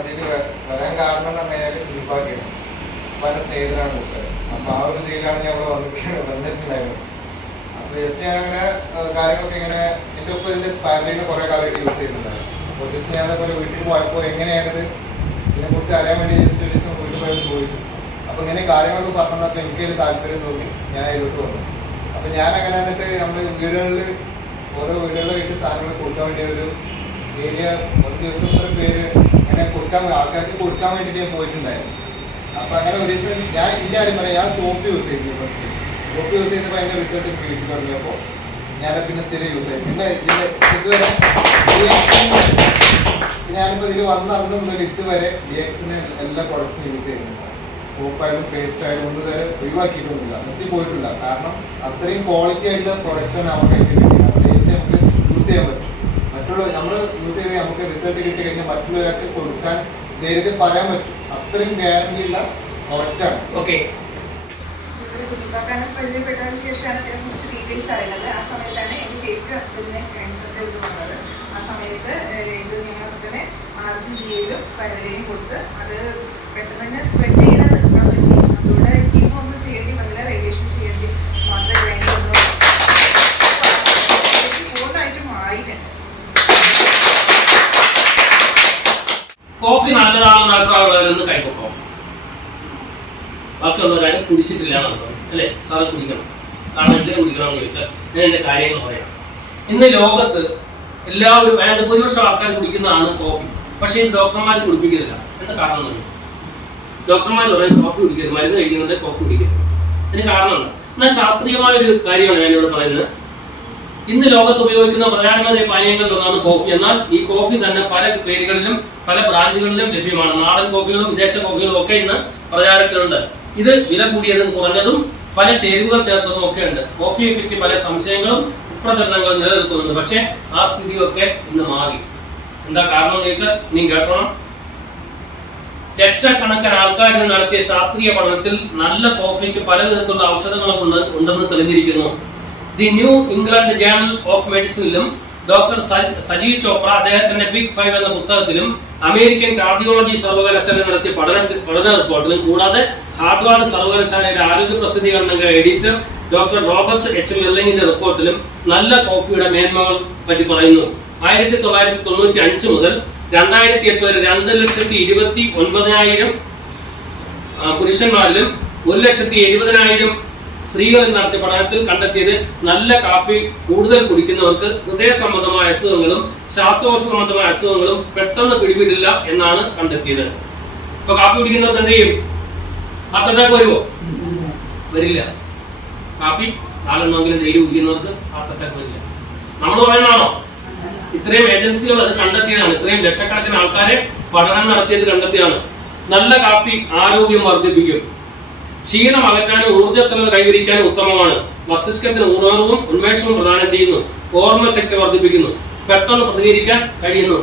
ഇതിന് വരാൻ കാരണം എന്ന് പറഞ്ഞാൽ ദീപാക്കിയാണ് പല സ്നേഹിതരാണ് കൊടുത്തത്. അപ്പൊ ആ ഒരു രീതിയിലാണ് ഞാൻ ഇവിടെ വന്നിട്ടുണ്ടായിരുന്നു. അപ്പൊ ജസ്റ്റ് ഞാൻ അങ്ങനെ കാര്യങ്ങളൊക്കെ ഇങ്ങനെ എൻ്റെ ഒപ്പം ഇതിന്റെ സ്പാൻഡിന് കുറെ കാലമായിട്ട് യൂസ് ചെയ്തിട്ടുണ്ടായിരുന്നു. അപ്പോൾ ജസ്റ്റ് ഞാൻ അതേപോലെ വീട്ടിൽ പോയപ്പോൾ എങ്ങനെയാണിത് ഇതിനെക്കുറിച്ച് അറിയാൻ വേണ്ടി ജസ്റ്റ് ഒരു ദിവസം വീട്ടിൽ പോയത് ചോദിച്ചു. അപ്പൊ ഇങ്ങനെ കാര്യങ്ങളൊക്കെ പറഞ്ഞപ്പോൾ എനിക്കൊരു താല്പര്യം തോന്നി, ഞാൻ അതിലോട്ട് വന്നു. അപ്പൊ ഞാൻ അങ്ങനെ എന്നിട്ട് നമ്മൾ വീടുകളിൽ ഓരോ വീടുകളിലായിട്ട് സാധനങ്ങൾ കൊടുക്കാൻ വേണ്ടി ഒരു ഏരിയ ഒരു ദിവസം ഒരു പേര് അങ്ങനെ കൊടുക്കാൻ ആൾക്കാർക്ക് കൊടുക്കാൻ വേണ്ടിയിട്ട് ഞാൻ പോയിട്ടുണ്ടായിരുന്നു. അപ്പൊ അങ്ങനെ ഒരു ദിവസം ഞാൻ ഇതിന്റെ കാര്യം പറയാം, ഞാൻ സോപ്പ് യൂസ് ചെയ്തിരുന്നു. ഫസ്റ്റ് സോപ്പ് യൂസ് ചെയ്തപ്പോൾ അതിന്റെ റിസൾട്ട് എനിക്ക് കിട്ടി തുടങ്ങിയപ്പോൾ ഞാൻ പിന്നെ സ്ഥിരം യൂസ് ചെയ്തു. പിന്നെ ഇതുവരെ ഞാനിപ്പോൾ ഇതിൽ വന്ന അന്ന് മുതൽ ഇതുവരെ DXന്റെ എല്ലാ പ്രൊഡക്ട്സും യൂസ് ചെയ്യുന്നുണ്ട്. സോപ്പായാലും പേസ്റ്റ് ആയാലും ഒന്നും വരെ ഒഴിവാക്കിയിട്ടൊന്നുമില്ല, നിർത്തി പോയിട്ടില്ല. കാരണം അത്രയും ക്വാളിറ്റി ആയിട്ടുള്ള പ്രൊഡക്ട്സ് തന്നെ നമുക്ക് കിട്ടിയിട്ടുണ്ട്. അത് നമുക്ക് യൂസ് ചെയ്യാൻ പറ്റും. മറ്റുള്ള നമ്മൾ യൂസ് ചെയ്ത് നമുക്ക് റിസൾട്ട് കിട്ടി കഴിഞ്ഞാൽ മറ്റുള്ളവരൊക്കെ കൊടുക്കാൻ ധൈര്യത്തിൽ പറയാൻ പറ്റും. അത്രയും ഗ്യാരണ്ടി ഉള്ള പ്രൊഡക്റ്റാണ്. ഓക്കെ, പരിചയപ്പെട്ടതിന് ശേഷമാണ് ഇതിനെ കുറിച്ച് ഡീറ്റെയിൽസ് അറിയുന്നത്. ആ സമയത്താണ് എൻ്റെ ചേച്ചിയുടെ ഹസ്ബൻഡിനെ ക്യാൻസറിൻ്റെ ഇത് വന്നത്. ആ സമയത്ത് ഇത് ഞങ്ങൾ തന്നെ ആർസും ചെയ്തും സ്പൈറലിയും കൊടുത്ത് അത് പെട്ടെന്ന് തന്നെ സ്പ്രെഡ് ചെയ്യണത് നിർത്താൻ പറ്റി. അതുകൊണ്ട് കീമോ ഒന്നും ചെയ്യേണ്ടി വന്നില്ല, റേഡിയേഷൻ ചെയ്യേണ്ടി മാത്രമേ വേണ്ടിയുള്ളൂ. പൂർണ്ണമായിട്ട് മാറിയിട്ടുണ്ട്. കോഫി നല്ലതാണെന്ന് അഭിപ്രായമുള്ളവരൊന്ന് കൈകൊക്കോ. ബാക്കിയുള്ളവരാരും കുടിച്ചിട്ടില്ല അല്ലേ? സാറ് കുടിക്കണം. കാരണം എന്തിനു കുടിക്കണമെന്ന് ചോദിച്ചാൽ ഞാൻ എൻ്റെ കാര്യങ്ങൾ പറയാം. ഇന്ന് ലോകത്ത് എല്ലാവരും ഭൂരിപക്ഷം ആൾക്കാർ കുടിക്കുന്നതാണ് കോഫി. പക്ഷേ ഇത് ഡോക്ടർമാർ കുടിപ്പിക്കുന്നില്ല. എന്താ കാരണം എന്ന് ഡോക്ടർമാർ പറയും കോഫി കുടിക്കരുത്, മരുന്ന് കഴിക്കുന്നുണ്ട് കോഫി കുടിക്കരുത്. അതിന് കാരണമുണ്ട്. എന്നാൽ ശാസ്ത്രീയമായ ഒരു കാര്യമാണ് ഞാനിവിടെ പറയുന്നത്. ഇന്ന് ലോകത്ത് ഉപയോഗിക്കുന്ന പ്രധാനമായ പാനീയങ്ങളിലൊന്നാണ് കോഫി. എന്നാൽ ഈ കോഫി തന്നെ പല പേരുകളിലും പല ബ്രാൻഡുകളിലും ലഭ്യമാണ്. നാടൻ കോഫികളും വിദേശ കോഫികളും ഒക്കെ ഇന്ന് പ്രചാരത്തിലുണ്ട്. ഇത് വില കൂടിയതും കുറഞ്ഞതും പല ചേരുവകൾ ചേർത്തതും ഒക്കെ ഉണ്ട്. കോഫിയെ പറ്റി പല സംശയങ്ങളും കുപ്രചരണങ്ങളും നിലനിൽക്കുന്നുണ്ട്. പക്ഷെ ആ സ്ഥിതിയൊക്കെ ഇന്ന് മാറി. എന്താ കാരണം എന്ന് ചോദിച്ചാൽ നീ കേട്ടോണം. ലക്ഷക്കണക്കിന് ആൾക്കാരിൽ നടത്തിയ ശാസ്ത്രീയ പഠനത്തിൽ നല്ല കോഫിക്ക് പല വിധത്തിലുള്ള ഔഷധങ്ങളും ഉണ്ടെന്ന് തെളിഞ്ഞിരിക്കുന്നു. The new England journal of മെഡിസിനിലും ഡോക്ടർ സജീവ് ചോപ്ര അദ്ദേഹത്തിന്റെ ബിഗ് 5 എന്ന പുസ്തകത്തിലും അമേരിക്കൻ കാർഡിയോളജി സർവകലാശാല നടത്തിയ പഠന റിപ്പോർട്ടിലും കൂടാതെ ഹാർവാർഡ് സർവകലാശാലയുടെ ആരോഗ്യ പ്രസിദ്ധീകരണ എഡിറ്റർ ഡോക്ടർ റോബർട്ട് എച്ച് വെർലിംഗിന്റെ റിപ്പോർട്ടിലും നല്ല കോഫിയുടെ മേന്മകൾ പറ്റി പറയുന്നു. 1995 മുതൽ 2008 വരെ 2,29,000 പുരുഷന്മാരിലും 1,70,000 സ്ത്രീകളിൽ നടത്തിയ പഠനത്തിൽ കണ്ടെത്തിയത് നല്ല കാപ്പി കൂടുതൽ കുടിക്കുന്നവർക്ക് ഹൃദയ സംബന്ധമായ അസുഖങ്ങളും ശ്വാസകോശ സംബന്ധമായ അസുഖങ്ങളും പെട്ടെന്ന് പിടിപിടില്ല എന്നാണ് കണ്ടെത്തിയത്. ഇപ്പൊ കാപ്പി കുടിക്കുന്നവർക്ക് എന്ത് ചെയ്യും? ഹാർട്ട് അറ്റാക്ക് വരുമോ? വരില്ല. കാപ്പി 4 എണ്ണമെങ്കിലും ഡെയിലി കുടിക്കുന്നവർക്ക് ഹാർട്ട് അറ്റാക്ക് വരില്ല. നമ്മൾ പറയുന്നതാണോ? ഇത്രയും ഏജൻസികൾ അത് കണ്ടെത്തിയതാണ്. ഇത്രയും ലക്ഷക്കണക്കിന് ആൾക്കാരെ പഠനം നടത്തിയത് കണ്ടെത്തിയതാണ്. നല്ല കാപ്പി ആരോഗ്യം വർദ്ധിപ്പിക്കും. ക്ഷീണം അകറ്റാനും ഊർജ്ജസ്വലത കൈവരിക്കാനും ഉത്തമമാണ്. മസ്തിഷ്കത്തിന് ഉണർവും ഉന്മേഷവും പ്രദാനം ചെയ്യുന്നു. ഓർമ്മശക്തി വർദ്ധിപ്പിക്കുന്നു. പെട്ടെന്ന് പ്രതികരിക്കാൻ കഴിയുന്നു.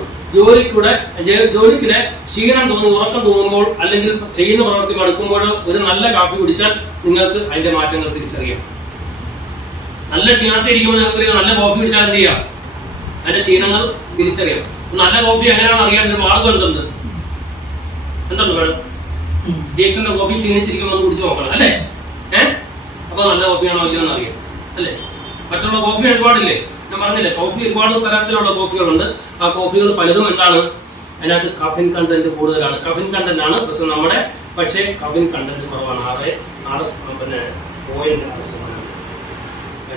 ജോലിക്കിടെ ക്ഷീണം തോന്നി ഉറക്കം തോന്നുമ്പോൾ അല്ലെങ്കിൽ ചെയ്യുന്ന പ്രവൃത്തി മടുക്കുമ്പോഴോ ഒരു നല്ല കാപ്പി കുടിച്ചാൽ നിങ്ങൾക്ക് അതിന്റെ മാറ്റങ്ങൾ തിരിച്ചറിയാം. നല്ല ക്ഷീണത്തിൽ ഇരിക്കുമ്പോൾ നിങ്ങൾക്ക് നല്ല കോഫി കുടിച്ചാൽ എന്ത് ചെയ്യാം? അതിന്റെ ക്ഷീണങ്ങൾ തിരിച്ചറിയാം. നല്ല കോഫി എങ്ങനെയാണെന്ന് അറിയാൻ ഒരു മാർഗം എന്തുണ്ട് വേണം? DXന്റെ കോഫി ക്ഷീണിച്ചിരിക്കുമ്പോൾ ഒന്ന് കുടിച്ച് നോക്കണം അല്ലേ? അപ്പൊ നല്ല കോഫിയാണോ അല്ലയോ എന്ന് അറിയാം അല്ലേ? മറ്റുള്ള കോഫി ഒരുപാടില്ലേ? ഞാൻ പറഞ്ഞില്ലേ, കോഫി ഒരുപാട് തരത്തിലുള്ള കോഫികളുണ്ട്. ആ കോഫികൾ പലതും എന്താണ്? അതിനകത്ത് കഫിൻ കണ്ടന്റ് കൂടുതലാണ്. കഫിൻ കണ്ടന്റ് ആണ് പ്രശ്നം നമ്മുടെ. പക്ഷേ കഫിൻ കണ്ടന്റ് കുറവാണ്. 6.6%.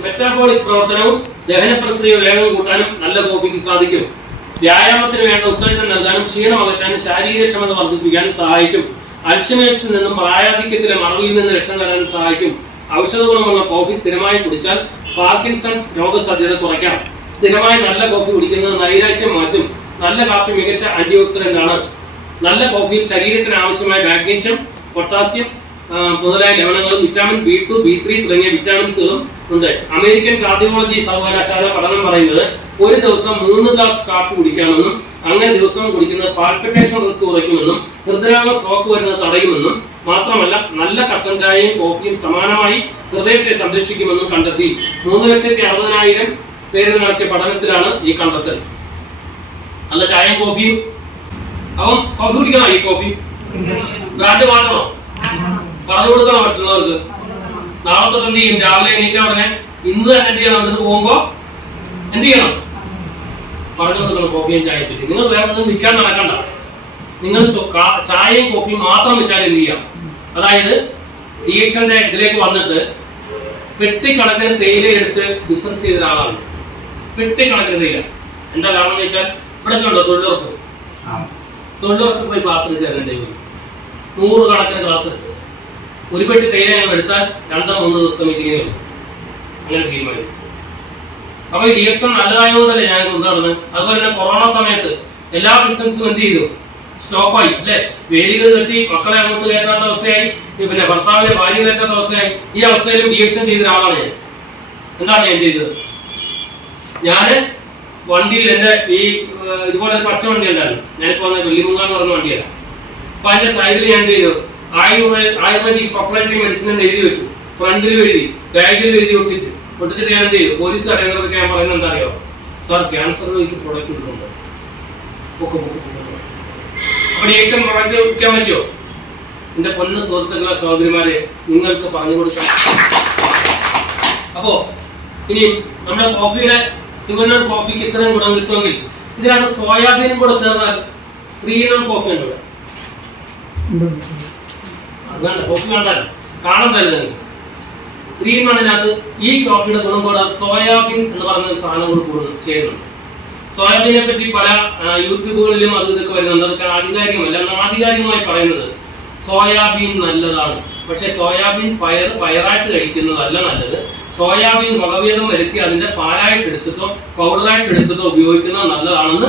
മെറ്റാബോളിക് പ്രവർത്തനവും ദഹന പ്രക്രിയ വേഗം കൂട്ടാനും നല്ല കോഫിക്ക് സാധിക്കും. വ്യായാമത്തിന് വേണ്ട ഉത്തേജനം നൽകാനും ക്ഷീണം അകറ്റാനും ശാരീരികക്ഷമത വർദ്ധിപ്പിക്കാനും സഹായിക്കും. അൽഷിമേഴ്സിൽ നിന്നും പ്രായാധിക്യത്തിലെ മറവിയിൽ നിന്ന് രക്ഷ നേടാനും സഹായിക്കും. ഔഷധ ഗുണമുള്ള കോഫി സ്ഥിരമായി കുടിച്ചാൽ പാർക്കിൻസൺസ് രോഗസാധ്യത കുറയ്ക്കാം. സ്ഥിരമായി നല്ല കോഫി കുടിക്കുന്നത് നൈരാശ്യം മാറ്റും. നല്ല കാപ്പി മികച്ച ആന്റി ഓക്സിഡന്റ് ആണ്. നല്ല കോഫിയിൽ ശരീരത്തിന് ആവശ്യമായ മാഗ്നീഷ്യം, പൊട്ടാസ്യം മുതലായ ലവണങ്ങളും വിറ്റാമിൻ B2, B3 തുടങ്ങിയ വിറ്റാമിൻസുകളും ഉണ്ട്. അമേരിക്കൻ കാർഡിയോളജി സർവകലാശാല പഠനം പറയുന്നത് ഒരു ദിവസം 3 ഗ്ലാസ് കാപ്പി കുടിക്കാമെന്നും അങ്ങനെ ദിവസം കുടിക്കുന്നത് പാൽപിറ്റേഷൻ റിസ്ക് കുറയ്ക്കുമെന്നും ഹൃദയാഘാത സ്ട്രോക്ക് വരുന്നത് തടയുമെന്നും മാത്രമല്ല നല്ല കട്ടൻ ചായയും കോഫിയും സമാനമായി ഹൃദയത്തെ സംരക്ഷിക്കുമെന്നും കണ്ടെത്തി. 3,60,000 പേരിൽ നടത്തിയ പഠനത്തിലാണ് ഈ കണ്ടെത്തൽ. നല്ല ചായയും കോഫിയും അവൻ കോഫി കുടിക്കണോ? ഈ കോഫി ബ്രാൻഡ് മാറ്റണോ? പറഞ്ഞു കൊടുക്കണോ മറ്റുള്ളവർക്ക്? നാളെ തൊട്ട് എന്ത് ചെയ്യും? രാവിലെ എണീറ്റ ഉടനെ ഇന്ന് തന്നെ എന്ത് ചെയ്യണം? ഇവിടുന്ന് പോകുമ്പോ എന്ത് ചെയ്യണം? പറഞ്ഞു കൊടുക്കണം കോഫിയും ചായയും പറ്റി. നിങ്ങൾ വേറെ ഒന്നും വിൽക്കാൻ നടക്കണ്ട. നിങ്ങൾ ചായയും കോഫിയും മാത്രം വിറ്റാൽ എന്ത് ചെയ്യാം? അതായത് DXന്റെ ഇതിലേക്ക് വന്നിട്ട് പെട്ടിക്കണക്കിന് തേയില എടുത്ത് ബിസിനസ് ചെയ്ത ഒരാളാണ്. പെട്ടിക്കണക്കിന് തേയില. എന്താ കാരണം എന്ന് വെച്ചാൽ ഇവിടെ ഉണ്ടോ തൊഴിലുറപ്പ്? തൊഴിലുറപ്പ് പോയി ക്ലാസ് എടുക്കാറുണ്ട്. 100 കണക്കിന് ക്ലാസ് എടുത്ത് ഒരു പെട്ടി തേയില ഞങ്ങൾ എടുത്താൽ 2-3 ദിവസം മീറ്റിങ്ങിന് വരും. അങ്ങനെ തീരുമാനിക്കും. അപ്പൊ ഈ DX നല്ലതായതുകൊണ്ടല്ലേ ഞാൻ കൊണ്ടുനടന്നത്. അതുപോലെ തന്നെ കൊറോണ സമയത്ത് എല്ലാ ബിസിനസ്സും എന്ത് ചെയ്തു? സ്റ്റോപ്പായി അല്ലെ? വേലികൾ കെട്ടി മക്കളെ അങ്ങോട്ട് കയറ്റാത്ത അവസ്ഥയായി, പിന്നെ ഭർത്താവിനെ ഭാര്യ കയറ്റാത്ത അവസ്ഥയായി. ഈ അവസ്ഥയിലും DX ചെയ്ത ഒരാളാണ് ഞാൻ. എന്താണ് ഞാൻ ചെയ്തത്? ഞാന് വണ്ടിയിൽ എന്റെ ഈ ഇതുപോലെ പച്ച വണ്ടി ഉണ്ടായിരുന്നു. ഞാനിപ്പോ വന്ന വെള്ളിമുങ്ങ എന്ന് പറഞ്ഞ വണ്ടിയല്ല. അപ്പൊ അതിന്റെ സൈഡിൽ ഞാൻ എന്ത് ചെയ്തു? ആയുർവേദിക് പ്രൊപ്പറേറ്ററി മെഡിസിൻ എന്ന് എഴുതി വെച്ചു. ഫ്രണ്ടിൽ എഴുതി, ബാഗിൽ എഴുതി ഒട്ടിച്ചിട്ട് ഞാൻ എന്ത് ചെയ്തു? പോലീസ് അറിയുന്നതൊക്കെ ഞാൻ പറയുന്നത് എന്താ അറിയോ? സാർ ക്യാൻസർ രോഗിക്ക് പ്രൊഡക്റ്റ് എടുക്കുന്നുണ്ട്. അപ്പൊ DX പ്രൊഡക്റ്റ് വിൽക്കാൻ പറ്റുമോ? എന്റെ പൊന്ന സുഹൃത്തുക്കളെ സഹോദരിമാരെ, നിങ്ങൾക്ക് പറഞ്ഞു കൊടുക്കാം. അപ്പോ ഇനി നമ്മുടെ കോഫിയുടെ ഇവരുടെ കോഫിക്ക് ഇത്രയും ഗുണം കിട്ടുമെങ്കിൽ ഇതിലാണ് സോയാബീനും കൂടെ ചേർന്നാൽ 3-in-1 കോഫി ഉണ്ട് ഇവിടെ. വേണ്ട കോഫി വേണ്ടല്ലോ, കാണാൻ തരുന്നത് 3-in-1 ഈ കോഫിയുടെ ഗുണം കൂടെ സോയാബീൻ എന്ന് പറയുന്ന സാധനം കൂടെ കൂടുതൽ ചെയ്യുന്നുണ്ട്. സോയാബീനെ പറ്റി പല യൂട്യൂബുകളിലും അത് ഇതൊക്കെ വരുന്നുണ്ട്. അതൊക്കെ ആധികാരികമല്ല. ആധികാരികമായി പറയുന്നത് സോയാബീൻ നല്ലതാണ്. പക്ഷെ സോയാബീൻ പയറായിട്ട് കഴിക്കുന്നതല്ല നല്ലത്. സോയാബീൻ വകഭേദം വരുത്തി അതിന്റെ പാലായിട്ട് എടുത്തിട്ടോ പൗഡറായിട്ട് എടുത്തിട്ടോ ഉപയോഗിക്കുന്നത് നല്ലതാണെന്ന്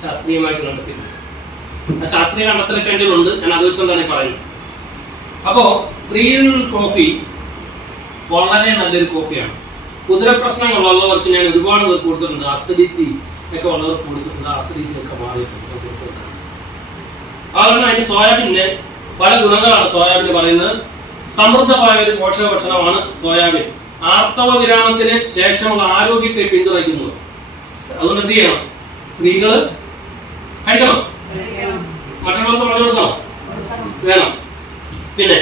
ശാസ്ത്രീയമായിട്ട് കണ്ടെത്തിയിട്ടുണ്ട്. ശാസ്ത്രീയ കണ്ടെത്തലൊക്കെ എൻ്റെ ഉണ്ട്. ഞാൻ അത് വെച്ചുകൊണ്ടാണ് പറയുന്നത്. അപ്പോ 3-in-1 കോഫി വളരെ നല്ലൊരു കോഫിയാണ്. ഉദരപ്രശ്നങ്ങളുള്ളവർക്ക് ഞാൻ ഒരുപാട് പേർക്ക് കൊടുത്തിട്ടുണ്ട്. അസിഡിറ്റി ഒക്കെ ഉള്ളവർക്ക് കൊടുത്തിട്ടുണ്ട്. അസിഡിറ്റി ഒക്കെ മാറിയിട്ടുണ്ട്. അതുകൊണ്ട് അതിന് സോയാബീന് പല ഗുണങ്ങളാണ് സോയാബീൻ പറയുന്നത്. സമൃദ്ധമായ ഒരു പോഷക ഭക്ഷണമാണ് സോയാബീൻ. ആർത്തവ വിരാമത്തിന് ശേഷമുള്ള ആരോഗ്യത്തെ പിന്തുണയ്ക്കുന്നു. അതുകൊണ്ട് എന്ത് ചെയ്യണം? സ്ത്രീകൾ കഴിക്കണം. മറ്റുള്ളവർക്ക് പറഞ്ഞു കൊടുക്കണം, വേണം. പിന്നെ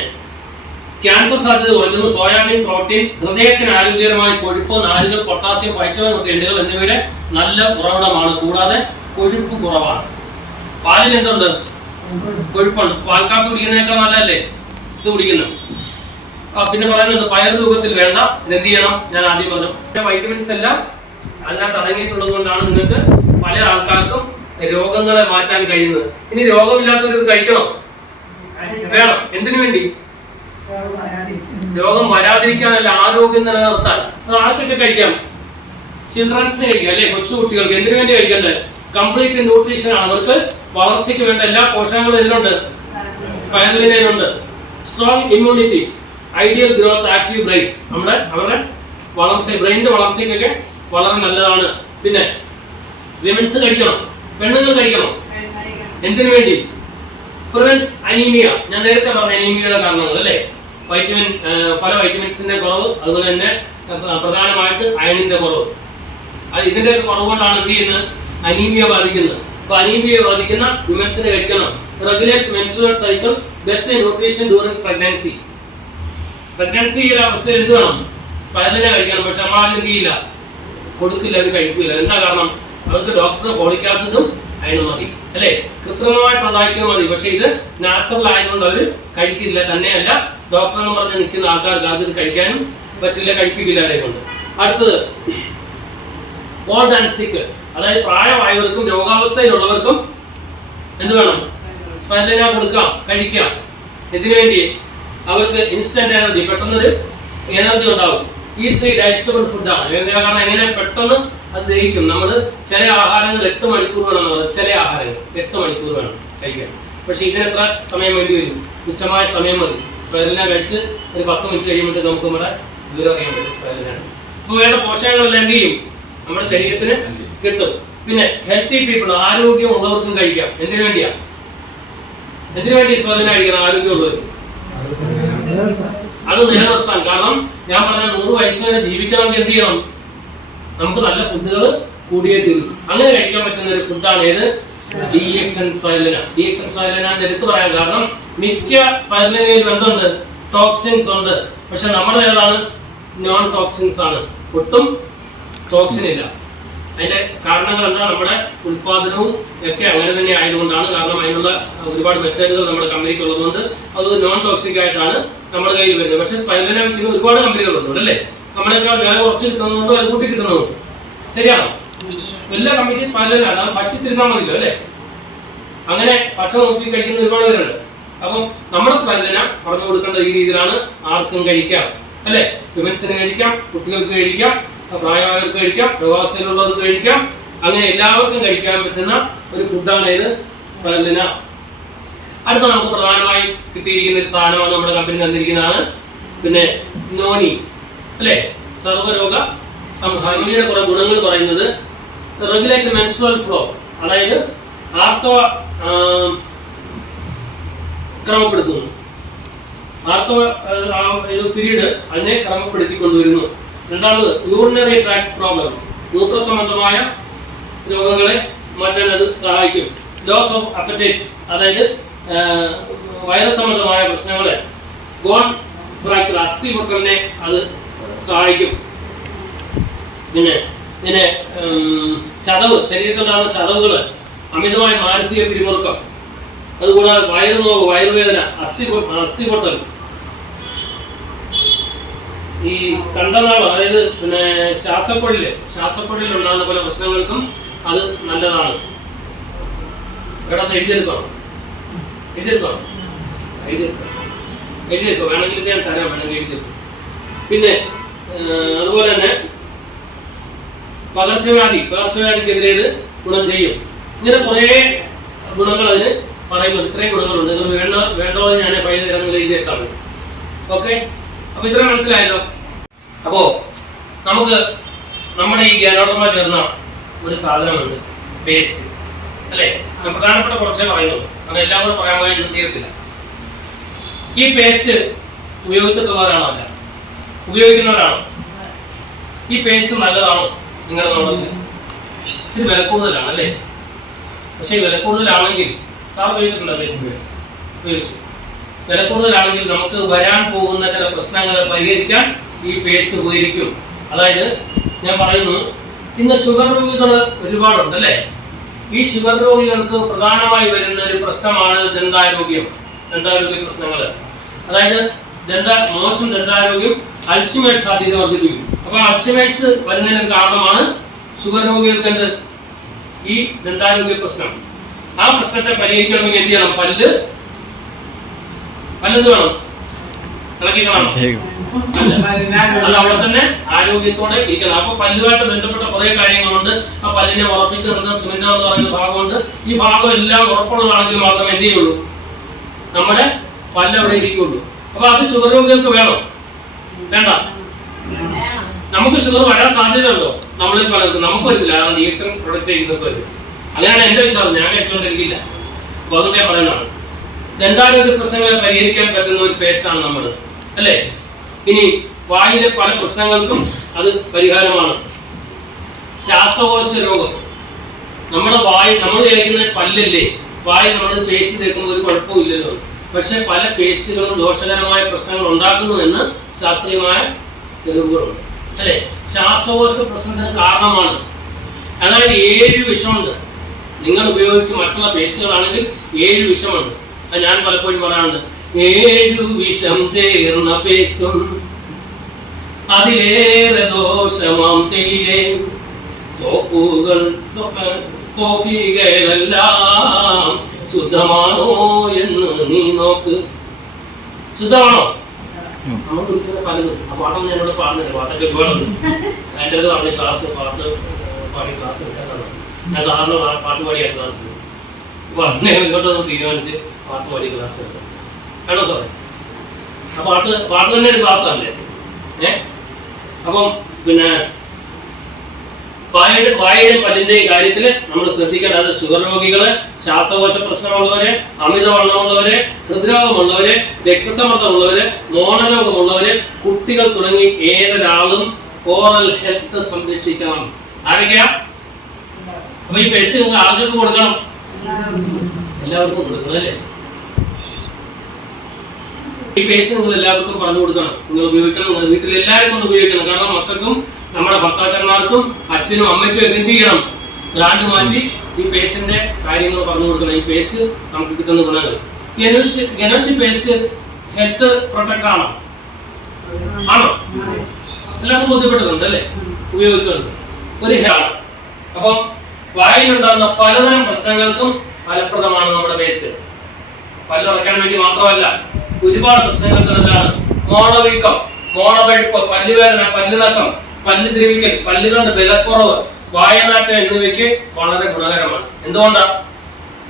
ക്യാൻസർ സാധ്യത കുറയ്ക്കുന്നു. സോയാബീൻ പ്രോട്ടീൻ, ഹൃദയത്തിന് ആരോഗ്യകരമായ കൊഴുപ്പ്, നാരുകൾ, പൊട്ടാസ്യം, വൈറ്റമിൻ, ന്യൂട്രിയന്റുകൾ എന്നിവയുടെ നല്ല ഉറവിടമാണ്. കൂടാതെ കൊഴുപ്പ് കുറവാണ്. പാലിൽ എന്തുണ്ട്? കൊഴുപ്പുണ്ട്. പാൽക്കാപ്പി കുടിക്കുന്നതിനേക്കാൾ നല്ലതല്ലേ ഇത് കുടിക്കുന്നത്. പിന്നെ പറയുന്നത് പയർ രൂപത്തിൽ വേണ്ട. ഇതെന്ത് ചെയ്യണം? ഞാൻ ആദ്യം പറഞ്ഞു, വൈറ്റമിൻസ് എല്ലാം അതിനകത്ത് അടങ്ങിയിട്ടുള്ളത് കൊണ്ടാണ് നിങ്ങൾക്ക് പല ആൾക്കാർക്കും രോഗങ്ങളെ മാറ്റാൻ കഴിയുന്നത്. ഇനി രോഗമില്ലാത്തവർ ഇത് കഴിക്കണം, വേണം. എന്തിനു വേണ്ടി? രോഗം വരാതിരിക്കാനല്ല, ആരോഗ്യം നിലനിർത്താൻ. അത് ആൾക്കൊക്കെ കഴിക്കാം. ചിൽഡ്രൻസിന് കഴിക്കാം അല്ലെ? കൊച്ചുകുട്ടികൾക്ക് എന്തിനു വേണ്ടി കഴിക്കണ്ടേ? കംപ്ലീറ്റ് ന്യൂട്രീഷൻ ആണ്. അവർക്ക് വളർച്ചയ്ക്ക് വേണ്ട എല്ലാ പോഷകങ്ങളും ഇതിലുണ്ട്. സ്പൈറലിനുണ്ട്. Strong immunity, ideal growth, active brain. അവരുടെ വളർച്ച, ബ്രെയിനിന്റെ വളർച്ചയ്ക്കൊക്കെ വളരെ നല്ലതാണ്. പിന്നെ വിമൻസ് കഴിക്കണം, പെണ്ണുങ്ങൾ കഴിക്കണം. എന്തിനു വേണ്ടി? Prevents anaemia. ഞാൻ നേരത്തെ പറഞ്ഞ അനീമിയയുടെ കാരണങ്ങൾ അല്ലേ? വൈറ്റമിൻ, പല വൈറ്റമിൻസിന്റെ കുറവ്, അതുപോലെ തന്നെ പ്രധാനമായിട്ട് അയണിന്റെ കുറവ്. ഇതിന്റെ കുറവ് കൊണ്ടാണ് എന്ത് ചെയ്യുന്നത്? അനീമിയ ബാധിക്കുന്നത്. അപ്പൊ അനീമിയ ബാധിക്കുന്ന വിമൻസിനെ കഴിക്കണം. Regulates menstrual cycle, best nutrition during pregnancy. പ്രഗ്നൻസിയുടെ അവസ്ഥയിൽ എന്ത് വേണം? സ്പൈറലിനെ കഴിക്കണം. പക്ഷെ നമ്മളാരും എന്ത് ചെയ്യില്ല, കൊടുക്കില്ല, അവർ കഴിക്കില്ല. എന്താ കാരണം? അവർക്ക് ഡോക്ടർ ഫോളിക് ആസിഡും അയണും മതി അല്ലെ? കൃത്രിമമായിട്ട് ഉണ്ടാക്കിയത് മതി. പക്ഷെ ഇത് നാച്ചുറൽ ആയതുകൊണ്ട് അവർ കഴിക്കില്ല. തന്നെയല്ല, ഡോക്ടർ എന്ന് പറഞ്ഞ് നിൽക്കുന്ന ആൾക്കാർക്ക് അത് കഴിക്കാനും പറ്റില്ല, കഴിപ്പിക്കില്ല അവരെ കൊണ്ട്. അടുത്തത് ഓൾഡ് ആൻഡ് സിക്ക്, അതായത് പ്രായമായവർക്കും രോഗാവസ്ഥയിലുള്ളവർക്കും എന്ത് വേണം? സ്പൈറലിന കൊടുക്കാം, കഴിക്കാം. ഇതിനു വേണ്ടി അവർക്ക് ഇൻസ്റ്റന്റ് എനർജി, പെട്ടെന്നൊരു എനർജി ഉണ്ടാവും. ഈസി ഡൈജസ്റ്റബിൾ ഫുഡാണ്. കാരണം എങ്ങനെ പെട്ടെന്ന് അത് ദഹിക്കും. നമ്മൾ ചില ആഹാരങ്ങൾ 8 മണിക്കൂർ വേണം. ചില ആഹാരങ്ങൾ 8 മണിക്കൂർ വേണം കഴിക്കാൻ. പക്ഷെ ഇതിനെത്ര സമയം വേണ്ടി വരും? തുച്ഛമായ സമയം മതി. സ്പൈറലിന കഴിച്ച് ഒരു 10 മിനിറ്റ് കഴിയുമ്പോഴത്തേക്ക് നമുക്ക് നമ്മുടെ വിവരം അറിയാൻ പറ്റും സ്പൈറലിനാണ്. അപ്പോൾ വേണ്ട പോഷകങ്ങളെല്ലാം എന്ത് ചെയ്യും? നമ്മുടെ ശരീരത്തിന് കിട്ടും. പിന്നെ ഹെൽത്തി പീപ്പിൾ, ആരോഗ്യമുള്ളവർക്കും കഴിക്കാം. എന്തിനു വേണ്ടിയാ? എന്തിനു വേണ്ടി സ്പൈറലിന കഴിക്കണം? ആരോഗ്യമുള്ളവർ അത് നിലനിർത്താൻ. കാരണം ഞാൻ പറഞ്ഞ 100 വയസ്സ് വരെ ജീവിക്കണമെങ്കിൽ എന്ത് ചെയ്യണം? നമുക്ക് നല്ല ഫുഡുകൾ കൂടിയേ തീരും. അങ്ങനെ കഴിക്കാൻ പറ്റുന്ന ഒരു ഫുഡാണ് ഏത്? DXN spirulina. DXN സ്പൈറുലിന എന്ന് എടുത്തു പറയാൻ കാരണം മിക്ക സ്പൈറുലിനയിൽ എന്തുണ്ട്? ടോക്സിൻസ് ഉണ്ട്. പക്ഷെ നമ്മുടെ ഏതാണ്? നോൺ ടോക്സിൻസ് ആണ്, ഒട്ടും ടോക്സിൻ ഇല്ല. അതിന്റെ കാരണങ്ങൾ എന്താ? നമ്മുടെ ഉൽപാദനവും ഒക്കെ അങ്ങനെ തന്നെ ആയതുകൊണ്ടാണ്. കാരണം അതിനുള്ള ഒരുപാട് മെത്തേഡുകൾ നമ്മുടെ കമ്പനിക്ക് ഉള്ളതുകൊണ്ട് അത് നോൺ ടോക്സിക് ആയിട്ടാണ് നമ്മുടെ കയ്യിൽ വരുന്നത്. പക്ഷെ സ്പൈറുലിന വിൽക്കുന്ന ഒരുപാട് കമ്പനികളുണ്ട് അല്ലേ? നമ്മളെക്കാൾ വില കുറച്ച് കിട്ടുന്നതുകൊണ്ട് വില കൂട്ടി കിട്ടുന്നതുകൊണ്ട്. ശരിയാണോ? എല്ലാ കമ്പനിക്കും സ്പൈറുലിന അത് പച്ചിരുന്നാൽ മതിയല്ലോ അല്ലേ? അങ്ങനെ പച്ച നോക്കി കഴിക്കുന്ന ഒരുപാട് പേരുണ്ട്. അപ്പം നമ്മുടെ സ്പൈറുലിന പറഞ്ഞു കൊടുക്കേണ്ട ഈ രീതിയിലാണ്. ആർക്കും കഴിക്കാം അല്ലെ? വിമൻസിന് കഴിക്കാം, കുട്ടികൾക്ക് കഴിക്കാം, പ്രായമായവർക്ക് കഴിക്കാം, പ്രവാസികളുള്ളവർക്ക് കഴിക്കാം. അങ്ങനെ എല്ലാവർക്കും കഴിക്കാൻ പറ്റുന്ന ഒരു ഫുഡാണ് ഇത് സ്പൈറുലിന. അടുത്ത നമുക്ക് പ്രധാനമായി കിട്ടിയിരിക്കുന്ന ഒരു സാധനമാണ് നമ്മുടെ കമ്പനി തന്നിരിക്കുന്നതാണ് പിന്നെ നോനി അല്ലെ? സർവ്വരോഗ സംഹാരിയുടെ കുറെ ഗുണങ്ങൾ പറയുന്നത് റെഗുലേറ്റ് മെൻസ്ട്രുവൽ ഫ്ലോ, അതായത് ആർത്തവ ക്രമപ്പെടുത്തുന്നു. ആർത്തവ പീരീഡ് അതിനെ ക്രമപ്പെടുത്തിക്കൊണ്ടുവരുന്നു. രണ്ടാമത് യൂറിനറി ട്രാക്ട് പ്രോബ്ലംസ്, മൂത്ര സംബന്ധമായ രോഗങ്ങളെ മാറ്റാൻ അത് സഹായിക്കും. ലോസ് ഓഫ് അപ്പറ്റൈറ്റ്, അതായത് വൈറസ് സംബന്ധമായ പ്രശ്നങ്ങളെ, ബോൺ ഫ്രാക്ചർ, അസ്ഥി പൊട്ടലിനെ അത് സഹായിക്കും. പിന്നെ ചതവ്, ശരീരത്തിലുണ്ടാകുന്ന ചതവുകൾ, അമിതമായ മാനസിക പിരിമുറുക്കം, അതുകൂടാതെ വയറുനോവ്, വയറുവേദന, അസ്ഥി പൊട്ടൽ, ഈ കണ്ടനാള്, അതായത് പിന്നെ ശ്വാസപ്പൊഴിൽ ഉണ്ടാകുന്ന പല പ്രശ്നങ്ങൾക്കും അത് നല്ലതാണ്. ഇവിടെ എഴുതിയെടുക്കണം വേണമെങ്കിൽ ഞാൻ തരാം, വേണമെങ്കിൽ എഴുതിയെടുക്കും. പിന്നെ അതുപോലെ തന്നെ പകർച്ചവ്യാധിക്കെതിരെ ഇത് ഗുണം ചെയ്യും. ഇങ്ങനെ കുറേ ഗുണങ്ങൾ അതിന് പറയുന്നുണ്ട്. ഇത്രയും ഗുണങ്ങളുണ്ട്. നിങ്ങൾ വേണ്ടോ ഞാൻ ഫയൽ തരാമെങ്കിൽ എഴുതിയേക്കാം. ഓക്കെ, അപ്പൊ ഇത്ര മനസ്സിലായല്ലോ. അപ്പോ നമുക്ക് നമ്മുടെ ഈ ഗ്യാനോട്ടമ ചേർന്ന ഒരു സാധനമുണ്ട്, പേസ്റ്റ് അല്ലേ? പ്രധാനപ്പെട്ട കുറച്ചേ പറയുന്നുള്ളൂ, അത് എല്ലാം കൂടെ പറയാൻ പോയാൽ ഇന്ന് തീരത്തില്ല. ഈ പേസ്റ്റ് ഉപയോഗിച്ചിട്ടുള്ളവരാണോ? അല്ല, ഉപയോഗിക്കുന്നവരാണോ? ഈ പേസ്റ്റ് നല്ലതാണോ നിങ്ങളുടെ നോട്ടത്തിൽ? ഇച്ചിരി വില കൂടുതലാണ് അല്ലേ? പക്ഷെ വില കൂടുതലാണെങ്കിൽ സാർ ഉപയോഗിച്ചിട്ടുണ്ടോ? പേസ്റ്റ് ഉപയോഗിച്ചു. വില കൂടുതലാണെങ്കിൽ നമുക്ക് വരാൻ പോകുന്ന ചില പ്രശ്നങ്ങളെ പരിഹരിക്കാൻ ഈ പേസ്റ്റ് ഉപകരിക്കും. അതായത് ഞാൻ പറയുന്നു, ഇന്ന് ഷുഗർ രോഗികൾ ഒരുപാടുണ്ട് അല്ലേ? ഈ ഷുഗർ രോഗികൾക്ക് പ്രധാനമായി വരുന്ന ഒരു പ്രശ്നമാണ് ദന്താരോഗ്യ പ്രശ്നങ്ങൾ. അതായത് മോശം ദന്താരോഗ്യം അൾഷിമേഴ്സ് സാധ്യത വർദ്ധിപ്പിക്കും. അപ്പൊ അൾഷിമേഴ്സ് വരുന്നതിന് കാരണമാണ് ഷുഗർ രോഗികൾക്ക് എന്ത്? ഈ ദന്താരോഗ്യ പ്രശ്നം. ആ പ്രശ്നത്തെ പരിഹരിക്കണമെങ്കിൽ എന്ത് ചെയ്യണം? പല്ലെന്ത് വേണം? ഇളക്കി കാണണം. അത് അവിടെ തന്നെ ആരോഗ്യത്തോടെ ഇരിക്കണം. അപ്പൊ പല്ലുമായിട്ട് ബന്ധപ്പെട്ട കുറെ കാര്യങ്ങളുണ്ട്. ആ പല്ലിനെ ഉറപ്പിച്ച് നിർത്തുന്ന സിമെന്റ് എന്ന് പറയുന്ന ഭാഗമുണ്ട്. ഈ ഭാഗം എല്ലാം ഉറപ്പുള്ളതാണെങ്കിൽ മാത്രമേ എന്ത് ചെയ്യുള്ളൂ? നമ്മുടെ പല്ല് അവിടെ ഇരിക്കുള്ളൂ. അപ്പൊ അത് ഷുഗർ രോഗികൾക്ക് വേണം? വേണ്ട. നമുക്ക് ഷുഗർ വരാൻ സാധ്യതയുണ്ടോ? നമ്മളിൽ പലർക്കും. നമുക്ക് വരില്ല, കാരണം DXN പ്രൊഡക്റ്റ് ചെയ്യുന്നവർക്ക് വരും. അങ്ങനെയാണ് എന്റെ വിശ്വാസം. ഞാൻ കഴിച്ചുകൊണ്ടിരിക്കില്ല. അപ്പൊ അതുകൊണ്ട് ഞാൻ പറയുന്നതാണ്, ദന്താരോഗ്യ പ്രശ്നങ്ങളെ പരിഹരിക്കാൻ പറ്റുന്ന ഒരു പേസ്റ്റാണ് നമ്മുടെ അല്ലേ? ഇനി വായിലെ പല പ്രശ്നങ്ങൾക്കും അത് പരിഹാരമാണ്. ശ്വാസകോശ രോഗം, നമ്മുടെ നമ്മൾ കഴിക്കുന്ന പല്ലല്ലേ, വായിൽ നമ്മൾ പേസ്റ്റ് തേക്കുമ്പോൾ ഒരു കുഴപ്പവും ഇല്ലല്ലോ. പക്ഷെ പല പേസ്റ്റുകളും ദോഷകരമായ പ്രശ്നങ്ങൾ ഉണ്ടാക്കുന്നു എന്ന് ശാസ്ത്രീയമായ തെളിവുകളുണ്ട് അല്ലെ? ശ്വാസകോശ പ്രശ്നത്തിന് കാരണമാണ്. അതായത് 7 വിഷമുണ്ട്. നിങ്ങൾ ഉപയോഗിക്കും മറ്റുള്ള പേസ്റ്റുകളാണെങ്കിൽ 7 വിഷമുണ്ട്. അത് ഞാൻ പലപ്പോഴും പറയാറുണ്ട്. 7 വിഷം ചേർന്ന പേസ്റ്റും അതിലേറെ ദോഷമാം തേയിലെ സോപ്പുകൾ കോഫികളെല്ലാം ശുദ്ധമാണോ എന്ന് നീ നോക്ക്. ശുദ്ധമാണോ? നമ്മൾ കുടിക്കുന്ന പലതും. ആ പാട്ടൊന്നും ഞാനിവിടെ പാടുന്നില്ല, പാട്ടൊക്കെ ഒരുപാടുണ്ട്. അതിൻ്റെ അത് പറഞ്ഞ പാടി ക്ലാസ് എടുക്കാനാണ്. ഞാൻ സാധാരണ പാട്ട് പാടിയാണ് ക്ലാസ്. അപ്പൊ അങ്ങനെ ഇങ്ങോട്ടൊന്ന് തീരുമാനിച്ച് പാട്ട് പാടി ക്ലാസ് എടുക്കാം. കേട്ടോ സാറേ? ആ പാട്ട് തന്നെ ഒരു ക്ലാസ് ആണല്ലേ? അപ്പം പിന്നെ വായുടെ പല്ലിന്റെയും കാര്യത്തിൽ നമ്മൾ ശ്രദ്ധിക്കേണ്ടത് ഷുഗർ രോഗികള്, ശ്വാസകോശ പ്രശ്നമുള്ളവര്, അമിതവണ്ണമുള്ളവര്, ഹൃദ്രോഗമുള്ളവര്, രക്തസമ്മർദ്ദമുള്ളവര്, മോണരോഗമുള്ളവര്, കുട്ടികൾ തുടങ്ങി ഏതൊരാളും ഓറൽ ഹെൽത്ത് സംരക്ഷിക്കണം. ആരൊക്കെയാ? അപ്പൊ ഈ പേസ്റ്റ് നിങ്ങൾ ആർക്കൊക്കെ കൊടുക്കണം? എല്ലാവർക്കും കൊടുക്കണം അല്ലേ? ഈ പേസ്റ്റ് നിങ്ങൾ എല്ലാവർക്കും പറഞ്ഞു കൊടുക്കണം, നിങ്ങൾ ഉപയോഗിക്കണം, നിങ്ങൾ വീട്ടിൽ എല്ലാവരും കൊണ്ട് ഉപയോഗിക്കണം. കാരണം മക്കൾക്കും നമ്മുടെ ഭർത്താക്കന്മാർക്കും അച്ഛനും അമ്മയ്ക്കും ഒക്കെ എന്ത് ചെയ്യണം? ബ്രാൻഡ് മാറ്റി ഈ പേസ്റ്റിന്റെ കാര്യങ്ങൾ പറഞ്ഞു കൊടുക്കണം. ഈ പേസ്റ്റ് നമുക്ക് കിട്ടുന്ന ഗുണങ്ങൾ. ഗനോഷി പേസ്റ്റ് ഹെൽത്ത് പ്രൊട്ടക്ട് ആണോ? എല്ലാവർക്കും ബോധ്യപ്പെട്ടിട്ടുണ്ട് അല്ലേ? ഉപയോഗിച്ചുകൊണ്ട് ഒരു ഹെൽത്ത്. അപ്പം വായിലുണ്ടാകുന്ന പലതരം പ്രശ്നങ്ങൾക്കും ഫലപ്രദമാണ് നമ്മുടെ പേസ്റ്റ്. പല്ലുറക്കാൻ വേണ്ടി മാത്രമല്ല, ഒരുപാട് പ്രശ്നങ്ങൾക്ക് നല്ലതാണ്. മോണവീക്കം, മോണപഴുപ്പ്, പല്ലുവേദന, പല്ലുനക്കം, പല്ല് ദ്രവിക്കൽ, പല്ലുകളുടെ ബലക്കുറവ്, വായനാറ്റം എന്നിവയ്ക്ക് വളരെ ഗുണകരമാണ്. എന്തുകൊണ്ടാ?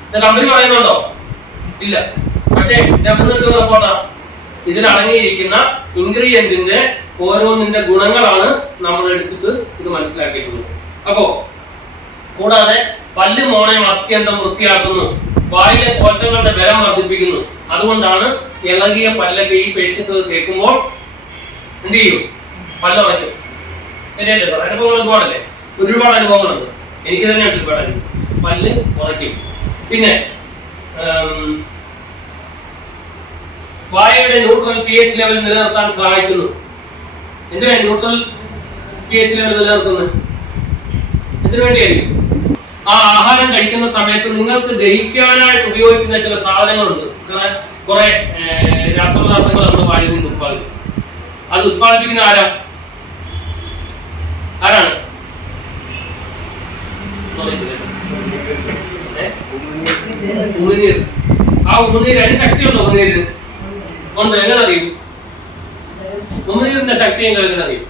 ഇത് കമ്പനി പറയുന്നുണ്ടോ? ഇല്ല. പക്ഷേ ഇതെന്ത് റിപ്പോർട്ടാ? ഇതിലടങ്ങിയിരിക്കുന്ന ഇൻഗ്രീഡിയന്റിന്റെ ഓരോന്നിന്റെ ഗുണങ്ങളാണ് നമ്മൾ എടുത്തിട്ട് ഇത് മനസ്സിലാക്കിയിട്ടുള്ളത്. അപ്പോ കൂടാതെ പല്ല് മോണയം അത്യന്തം വൃത്തിയാക്കുന്നു, വായിലെ കോശങ്ങളുടെ ബലം വർദ്ധിപ്പിക്കുന്നു. അതുകൊണ്ടാണ് ഇളകിയ പല്ലൊക്കെ ഈ പേസ്റ്റ് കേൾക്കുമ്പോൾ എന്ത് ചെയ്യും? പല്ലുറയ്ക്കും. ശരിയല്ലേ സാർ? അനുഭവങ്ങൾ ഒരുപാടല്ലേ? ഒരുപാട് അനുഭവങ്ങളുണ്ട്. എനിക്ക് തന്നെ ഉണ്ട് ഒരുപാട് അനുഭവം. പല്ല് ഉറയ്ക്കും. പിന്നെ വായയുടെ ന്യൂട്രൽ pH ലെവൽ നിലനിർത്താൻ സഹായിക്കുന്നു. എന്തിനാ ന്യൂട്രൽ pH ലെവൽ നിലനിർത്തുന്നത്? എന്തിനു വേണ്ടിയായിരിക്കും? ആ ആഹാരം കഴിക്കുന്ന സമയത്ത് നിങ്ങൾക്ക് ദഹിക്കാനായിട്ട് ഉപയോഗിക്കുന്ന ചില സാധനങ്ങളുണ്ട്. കുറെ രാസപദാർത്ഥങ്ങൾ നമ്മുടെ വായിൽ നിന്ന് ഉത്പാദിപ്പിക്കും. അത് ഉത്പാദിപ്പിക്കുന്ന ആരാണ്? ഉമിനീർ. ആ ഉമിനീര് അതിന് ശക്തിയുണ്ടോ? ഉമിനീരിന് ഉണ്ട്. എങ്ങനെ അറിയും? ഉമിനീരിന്റെ ശക്തി എങ്ങനെ അറിയും?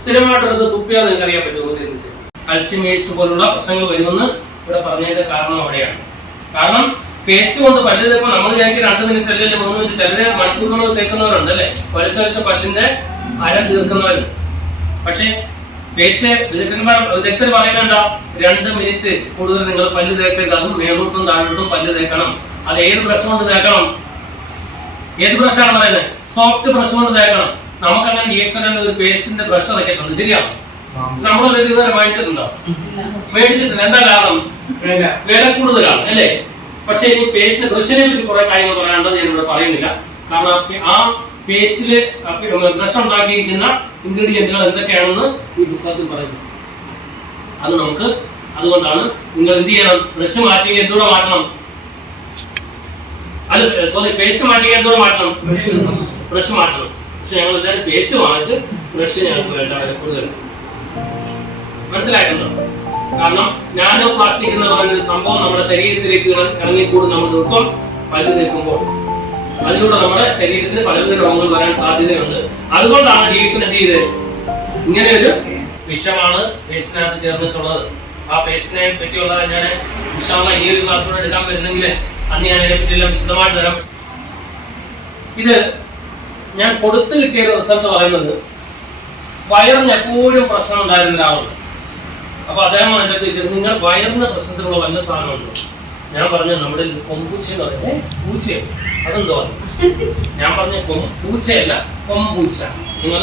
സ്ഥിരമായിട്ടൊരു തുപ്പിയാൽ നിങ്ങൾക്ക് അറിയാൻ പറ്റും ഉമിനീരിന്റെ ശക്തി. അൾഷിമേഴ്സ് പോലുള്ള പ്രശ്നങ്ങൾ വരുമെന്ന് ഇവിടെ പറഞ്ഞതിന്റെ കാരണം അവിടെയാണ്. കാരണം പേസ്റ്റ് കൊണ്ട് പല്ല് തേക്കുമ്പോൾ നമ്മൾ വിചാരിക്കും 2 മിനിറ്റ് അല്ലെങ്കിൽ 3 മിനിറ്റ്, ചിലര് മണിക്കൂറുകൾ തേക്കുന്നവരുണ്ട് അല്ലെ? വരച്ച പല്ലിന്റെ അര തീർക്കുന്നവരുണ്ട്. പക്ഷെ പേസ്റ്റ് വിദഗ്ധർ പറയുന്നത് എന്താ? 2 മിനിറ്റ് കൂടുതൽ നിങ്ങൾ പല്ല് തേക്കരുത്. അതും മേലോട്ടും താഴോട്ടും പല്ല് തേക്കണം. അത് ഏത് ബ്രഷ് കൊണ്ട് തേക്കണം? ഏത് ബ്രഷാണ് പറയുന്നത്? സോഫ്റ്റ് ബ്രഷ് കൊണ്ട് തേക്കണം. നമുക്കങ്ങനെ DXN ഒരു പേസ്റ്റിന്റെ ബ്രഷ് ഇറക്കിയിട്ടുണ്ട്. ശരിയാണ്? നമ്മൾ ഇതുവരെ മേടിച്ചിട്ടുണ്ടോ? മേടിച്ചിട്ടില്ല. എന്താ കാരണം? വില കൂടുതലാണ് അല്ലേ? പക്ഷെ ഈ പേസ്റ്റിന്റെ ബ്രഷിനെ പറ്റി കുറെ കാര്യങ്ങൾ പറയാനുള്ളത് ഞാൻ ഇവിടെ പറയുന്നില്ല. കാരണം ആ പേസ്റ്റില് ബ്രഷ് ഉണ്ടാക്കിയിരിക്കുന്ന ഇൻഗ്രീഡിയന്റുകൾ എന്തൊക്കെയാണെന്ന് ഈ പുസ്തകത്തിൽ പറയുന്നു. അത് നമുക്ക് അതുകൊണ്ടാണ് നിങ്ങൾ എന്ത് ചെയ്യണം? ബ്രഷ് മാറ്റി എന്തുകൂടെ മാറ്റണം? പേസ്റ്റ് മാറ്റി എന്തുകൂടെ മാറ്റണം? ബ്രഷ് മാറ്റണം. പക്ഷെ ഞങ്ങൾ എന്തായാലും പേസ്റ്റ് വാങ്ങിച്ച് ബ്രഷ് ഞങ്ങൾക്ക് വേണ്ട കൂടുതൽ. മനസ്സിലായിട്ടുണ്ടോ? കാരണം നാനോ പ്ലാസ്റ്റിക് എന്ന് പറയുന്ന സംഭവം നമ്മുടെ ശരീരത്തിലേക്ക് ഇറങ്ങിക്കൂടും. നമ്മൾ ദിവസം പല്ല് തേക്കുമ്പോൾ അതിലൂടെ നമ്മുടെ ശരീരത്തിന് പലവിധ രോഗങ്ങൾ വരാൻ സാധ്യതയുണ്ട്. അതുകൊണ്ടാണ് DXN എന്ത് ചെയ്തത്? ഇങ്ങനെ ഒരു വിഷമാണ് പേസ്റ്റിനകത്ത് ചേർന്നിട്ടുള്ളത്. ആ പേസ്റ്റിനെ പറ്റിയുള്ള ഞാൻ ഇൻഷാല്ലാഹ് ഈ ഒരു ക്ലാസ്സിലൂടെ എടുക്കാൻ വരുന്നെങ്കിൽ അന്ന് ഞാൻ അതിനെ പറ്റിയെല്ലാം വിശദമായിട്ട് തരാം. ഇത് ഞാൻ കൊടുത്തു കിട്ടിയ റിസൾട്ട് പറയുന്നത് വയറിന് എപ്പോഴും പ്രശ്നം ഉണ്ടായിരുന്ന ഒരാളുണ്ട്. അപ്പൊ അദ്ദേഹം അതിൻ്റെ ചോദിച്ചത്, നിങ്ങൾ വയറിന് പ്രശ്നത്തിലുള്ള വല്ല സാധനമുണ്ടോ? ഞാൻ പറഞ്ഞു നമ്മുടെ കൊമ്പൂച്ച എന്ന് പറയുന്നത്. പൂച്ചയോ? അതെന്തോ? ഞാൻ പറഞ്ഞ പൂച്ചയല്ല, കൊമ്പൂച്ച. നിങ്ങൾ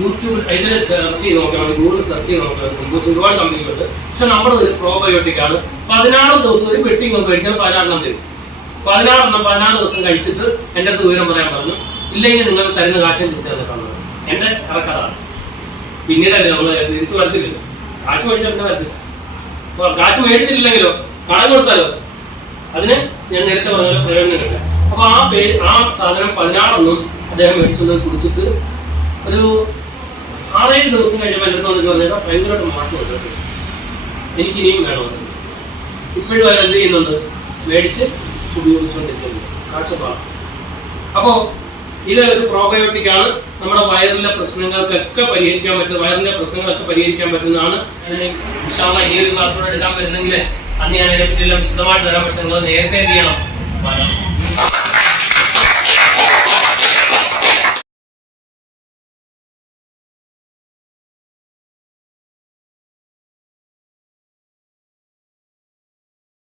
യൂട്യൂബിൽ ഇതിൽ സെർച്ച് ചെയ്ത് നോക്കണം, ഗൂഗിൾ സെർച്ച് ചെയ്ത് നോക്കണം. കൊമ്പൂച്ച ഒരുപാട് കമ്പനികളുണ്ട്. പക്ഷെ നമ്മുടെ ഒരു പ്രോബയോട്ടിക് ആണ്. 16 ദിവസം ഒരു പെട്ടി കൊണ്ട് കഴിക്കാൻ 16 തരും. 16 ദിവസം കഴിച്ചിട്ട് എൻ്റെ അടുത്ത് വിവരം പറയാൻ പറഞ്ഞു. ഇല്ലെങ്കിൽ നിങ്ങൾ തരുന്ന കാശം തിരിച്ചു തന്നിട്ടുണ്ട്. എൻ്റെ ഇറക്കതാണ്. പിന്നീടല്ലേ നമ്മൾ തിരിച്ചു വരത്തില്ല. കാശ് മേടിച്ചാൽ പിന്നെ വരത്തില്ല. കാശ് മേടിച്ചിട്ടില്ലെങ്കിലോ കടം കൊടുത്താലോ അതിന് ഞാൻ നേരത്തെ പറഞ്ഞ പ്രയോജനമില്ല. അപ്പൊ ആ സാധനം 16 അദ്ദേഹം മേടിച്ചുള്ളത് കുടിച്ചിട്ട് ഒരു 6-7 ദിവസം കഴിഞ്ഞപ്പോൾ എൻ്റെ അടുത്ത് പറഞ്ഞാൽ ഭയങ്കരമായിട്ട് മാറ്റം വന്നിട്ടുണ്ട്. എനിക്ക് ഇനിയും വേണമെന്ന്. ഇപ്പോഴും അവർ എന്ത് ചെയ്യുന്നുണ്ട്? മേടിച്ച് ഉപയോഗിച്ചുകൊണ്ടിരിക്കുന്നു. കാശപ്പാണ്. അപ്പോൾ ഇത് ഒരു പ്രോബയോട്ടിക് ആണ്. നമ്മുടെ വയറിലെ പ്രശ്നങ്ങൾക്കൊക്കെ പരിഹരിക്കാൻ പറ്റുന്ന, വയറിന്റെ പ്രശ്നങ്ങളൊക്കെ പരിഹരിക്കാൻ പറ്റുന്നതാണ്. ഇൻഷാല്ലാഹ് ഈ ഒരു ക്ലാസ്സിലൂടെ എടുക്കാൻ പറ്റുന്നെങ്കിൽ അന്ന് ഞാൻ അതിനെ പറ്റിയെല്ലാം വിശദമായിട്ട് തരാം. പക്ഷെ നിങ്ങൾ നേരത്തെ എന്ത് ചെയ്യണം?